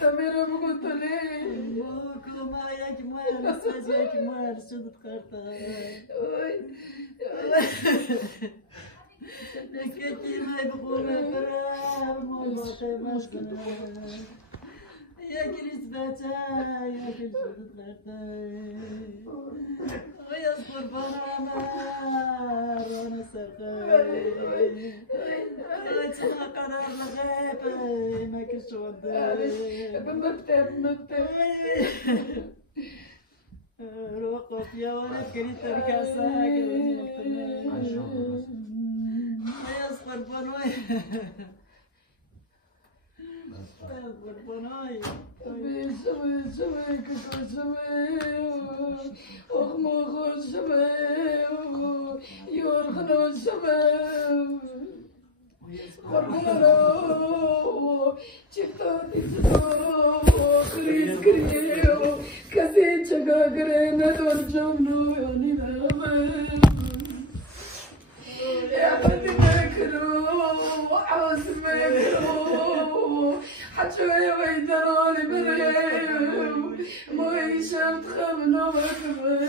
سميرة بقول لي بوكو ما ياك مار ساز ياك مار شد قرطة كتير ما يبغوا مفرار موضوع مسكنا يا كريس باتا يا كريس قرطة ويا صبر بنامر وانا سقاي تما قرار لغيب ما كنتش ودي بمبتب روقف يا ولد كريت تركع ساكن يا صبر بنوي صبر بنوي سوي كيكو سوي اخمخ سوي يرخنو سوي خربنا تشتو كريس كريو كسي تشغا كرينا ترجمنو يوني يا بدي مكرو عاوز مكرو حتشوي ويدروني بريم مو يشم تخمنا وكبر